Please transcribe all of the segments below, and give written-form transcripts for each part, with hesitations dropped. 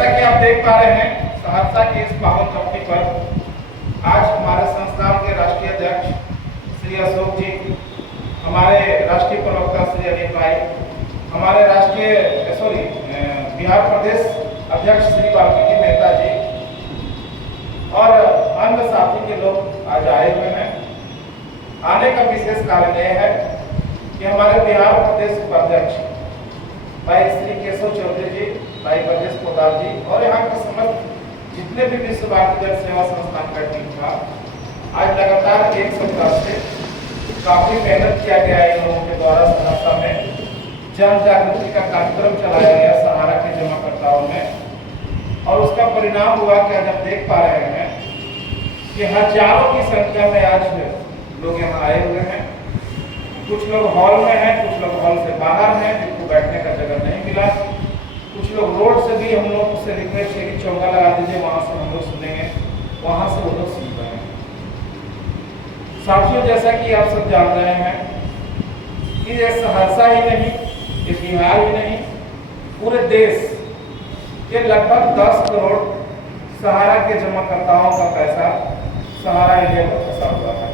जैसा कि आप देख पा रहे हैं, सहरसा की इस पावन धरती पर आज हमारे संस्थान के राष्ट्रीय अध्यक्ष श्री अशोक जी, हमारे राष्ट्रीय प्रवक्ता श्री अनिल भाई, हमारे बिहार प्रदेश अध्यक्ष श्री वाल्मीकि मेहता जी और अन्य साथी के लोग आज आए हुए हैं। आने का विशेष कारण यह है कि हमारे बिहार प्रदेश उपाध्यक्ष भाई श्री केशव चौधरी जी, भाई ब्रजेश पोदार जी और यहाँ के समस्त जितने भी विश्व भारती जन सेवा संस्थान का टीम था, आज लगातार एक सप्ताह से काफी मेहनत किया गया इन लोगों के द्वारा सहरसा में जन जागृति का कार्यक्रम चलाया गया सहारा के जमाकर्ताओं में, और उसका परिणाम हुआ कि आज हम देख पा रहे हैं कि हजारों की संख्या में आज लोग यहाँ आए हुए हैं। कुछ लोग हॉल में हैं, कुछ लोग हॉल से बाहर हैं जिनको बैठने का जगह नहीं मिला, कुछ लोग रोड से भी हम लोग से रिक्वेस्ट है कि चौका लगा दीजिए, वहां से हम लोग सुनेंगे, वहां से वो लोग सुन रहे हैं। साथियों, जैसा कि आप सब जान रहे हैं कि ये सहरसा ही नहीं, ये बिहार ही नहीं, पूरे देश के लगभग 10 करोड़ सहारा के जमाकर्ताओं का पैसा सहारा इंडिया में फंसा हुआ है।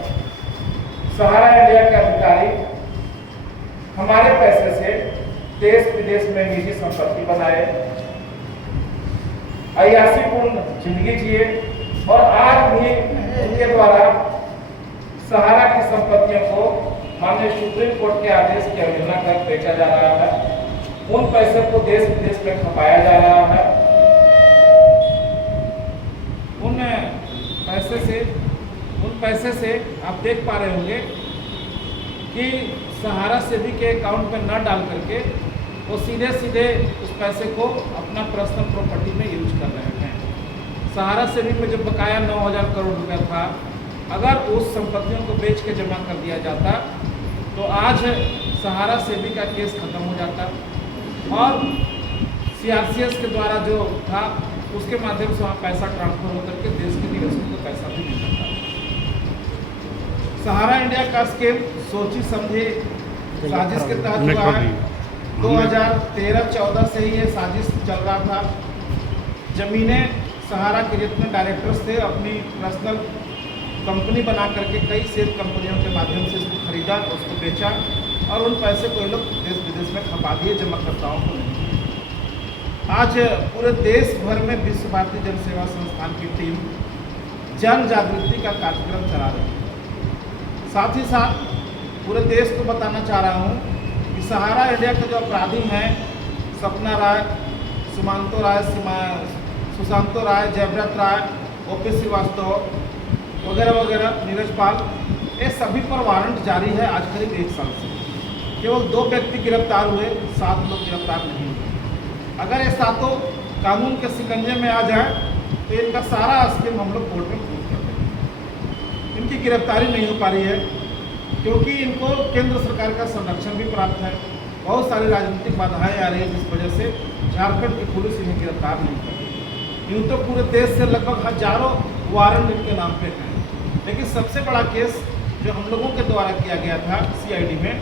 सहारा इंडिया के अधिकारी हमारे पैसे से देश विदेश में निजी संपत्ति बनाए, अय्यासीपूर्ण जिंदगी जिए और आज भी उनके द्वारा सहारा की संपत्तियों को माननीय सुप्रीम कोर्ट के आदेश की अवहेलना कर बेचा जा रहा है। उन पैसे को देश विदेश में खपाया जा रहा है। उन पैसे से आप देख पा रहे होंगे कि सहारा सेवी के अकाउंट में न डाल करके वो सीधे उस पैसे को अपना पर्सनल प्रॉपर्टी में यूज कर रहे हैं। सहारा सेवी में जो बकाया 9,000 करोड़ रुपया था, अगर उस संपत्तियों को बेच के जमा कर दिया जाता तो आज सहारा सेवी का केस खत्म हो जाता और CRCS के द्वारा जो था उसके माध्यम से वहाँ पैसा ट्रांसफर होकर के देश के निवेशकों को पैसा भी मिल जाता। सहारा इंडिया का स्कीम सोची समझी साजिश के तहत हुआ है। 2013-14 से ही ये साजिश चल रहा था। जमीनें सहारा के जितने डायरेक्टर्स थे अपनी पर्सनल कंपनी बना करके कई सेल कंपनियों के माध्यम से इसको खरीदा, उसको बेचा और उन पैसे को ये लोग देश विदेश में खपा दिए, जमाकर्ताओं को नहीं। आज पूरे देश भर में विश्व भारती जन सेवा संस्थान की टीम जन जागृति का कार्यक्रम चला रही है। साथ ही साथ पूरे देश को बताना चाह रहा हूँ कि सहारा इंडिया के जो अपराधी हैं, सपना राय, सुशांतो राय, जयव्रत राय, OP श्रीवास्तव वगैरह वगैरह, नीरज पाल, ये सभी पर वारंट जारी है आज करीब 1 साल से। केवल 2 व्यक्ति गिरफ्तार हुए, 7 लोग गिरफ्तार नहीं हुए। अगर ये सातों कानून के शिकंजे में आ जाए तो इनका सारा स्कीम हम लोग कोर्ट में प्रूव कर देंगे। इनकी गिरफ्तारी नहीं हो पा रही है क्योंकि इनको केंद्र सरकार का संरक्षण भी प्राप्त है। बहुत सारी राजनीतिक बाधाएं आ रही है जिस वजह से झारखंड की पुलिस इन्हें गिरफ्तार नहीं कर रही। यूँ तो पूरे देश से लगभग हजारों वारंट इनके नाम पे हैं, लेकिन सबसे बड़ा केस जो हम लोगों के द्वारा किया गया था CID में,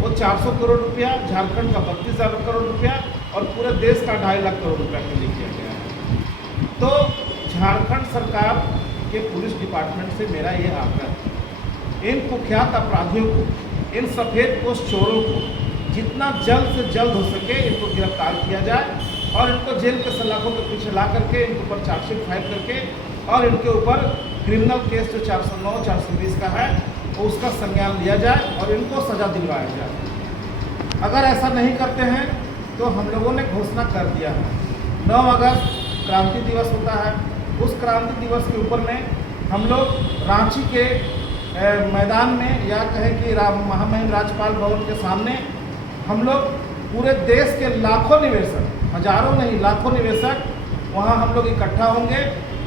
वो 400 करोड़ रुपया, झारखंड का 32,000 करोड़ रुपया और पूरे देश का 2.5 लाख करोड़ रुपया के लिए किया गया है। तो झारखंड सरकार के पुलिस डिपार्टमेंट से मेरा ये आग्रह है, इन कुख्यात अपराधियों को, इन सफ़ेदपोश चोरों को जितना जल्द से जल्द हो सके इनको गिरफ्तार किया जाए और इनको जेल के सलाखों के पीछे ला करके इनके ऊपर चार्जशीट फाइल करके और इनके ऊपर क्रिमिनल केस जो 409-420 का है वो उसका संज्ञान लिया जाए और इनको सज़ा दिलवाया जाए। अगर ऐसा नहीं करते हैं तो हम लोगों ने घोषणा कर दिया है, 9 अगस्त क्रांति दिवस होता है, उस क्रांति दिवस के ऊपर में हम लोग रांची के मैदान में या कहें कि महामहिम राज्यपाल भवन के सामने हम लोग पूरे देश के लाखों निवेशक, हजारों नहीं लाखों निवेशक वहाँ हम लोग इकट्ठा होंगे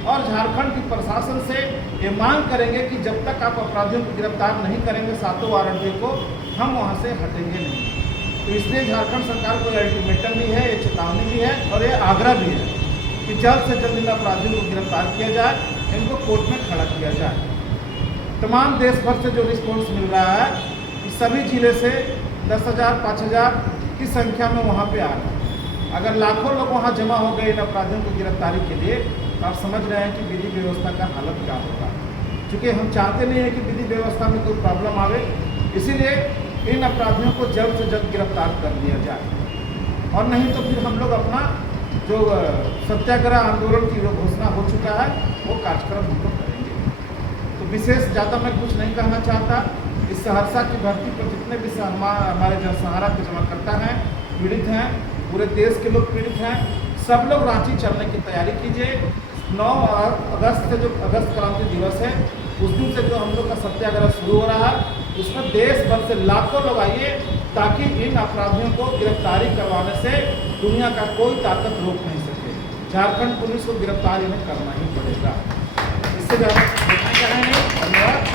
और झारखंड की प्रशासन से ये मांग करेंगे कि जब तक आप अपराधियों को गिरफ्तार नहीं करेंगे, सातों वारंटियों को, हम वहाँ से हटेंगे नहीं। तो इसलिए झारखंड सरकार को अल्टीमेटम भी है, ये चेतावनी भी है और ये आग्रह भी है कि जल्द से जल्द इन अपराधियों को गिरफ्तार किया जाए, इनको कोर्ट में खड़ा किया जाए। तमाम देश भर से जो रिस्पॉन्स मिल रहा है कि सभी जिले से 10,000 5,000 की संख्या में वहाँ पे आ रहे हैं। अगर लाखों लोग वहाँ जमा हो गए इन अपराधियों की गिरफ्तारी के लिए, तो आप समझ रहे हैं कि विधि व्यवस्था का हालत क्या होगा। क्योंकि हम चाहते नहीं हैं कि विधि व्यवस्था में कोई प्रॉब्लम आवे, इसीलिए इन अपराधियों को जल्द से जल्द गिरफ्तार कर लिया जाए, और नहीं तो फिर हम लोग अपना जो सत्याग्रह आंदोलन की जो घोषणा हो चुका है वो कार्यक्रम हम लोग करेंगे। तो विशेष ज़्यादा मैं कुछ नहीं कहना चाहता। इस सहरसा की धरती पर जितने भी हमारे जनसहारा के जमाकर्ता हैं, पीड़ित हैं, पूरे देश के लोग पीड़ित हैं, सब लोग रांची चलने की तैयारी कीजिए। 9 अगस्त से जो अगस्त क्रांति दिवस है, उस दिन से जो हम लोग का सत्याग्रह शुरू हो रहा है, उसमें देश भर से लाखों लोग आइए, ताकि इन अपराधियों को गिरफ्तारी करवाने से दुनिया का कोई ताकत रोक नहीं सके। झारखंड पुलिस को गिरफ्तार इन्हें करना ही पड़ेगा। इससे ज़्यादा नहीं। धन्यवाद।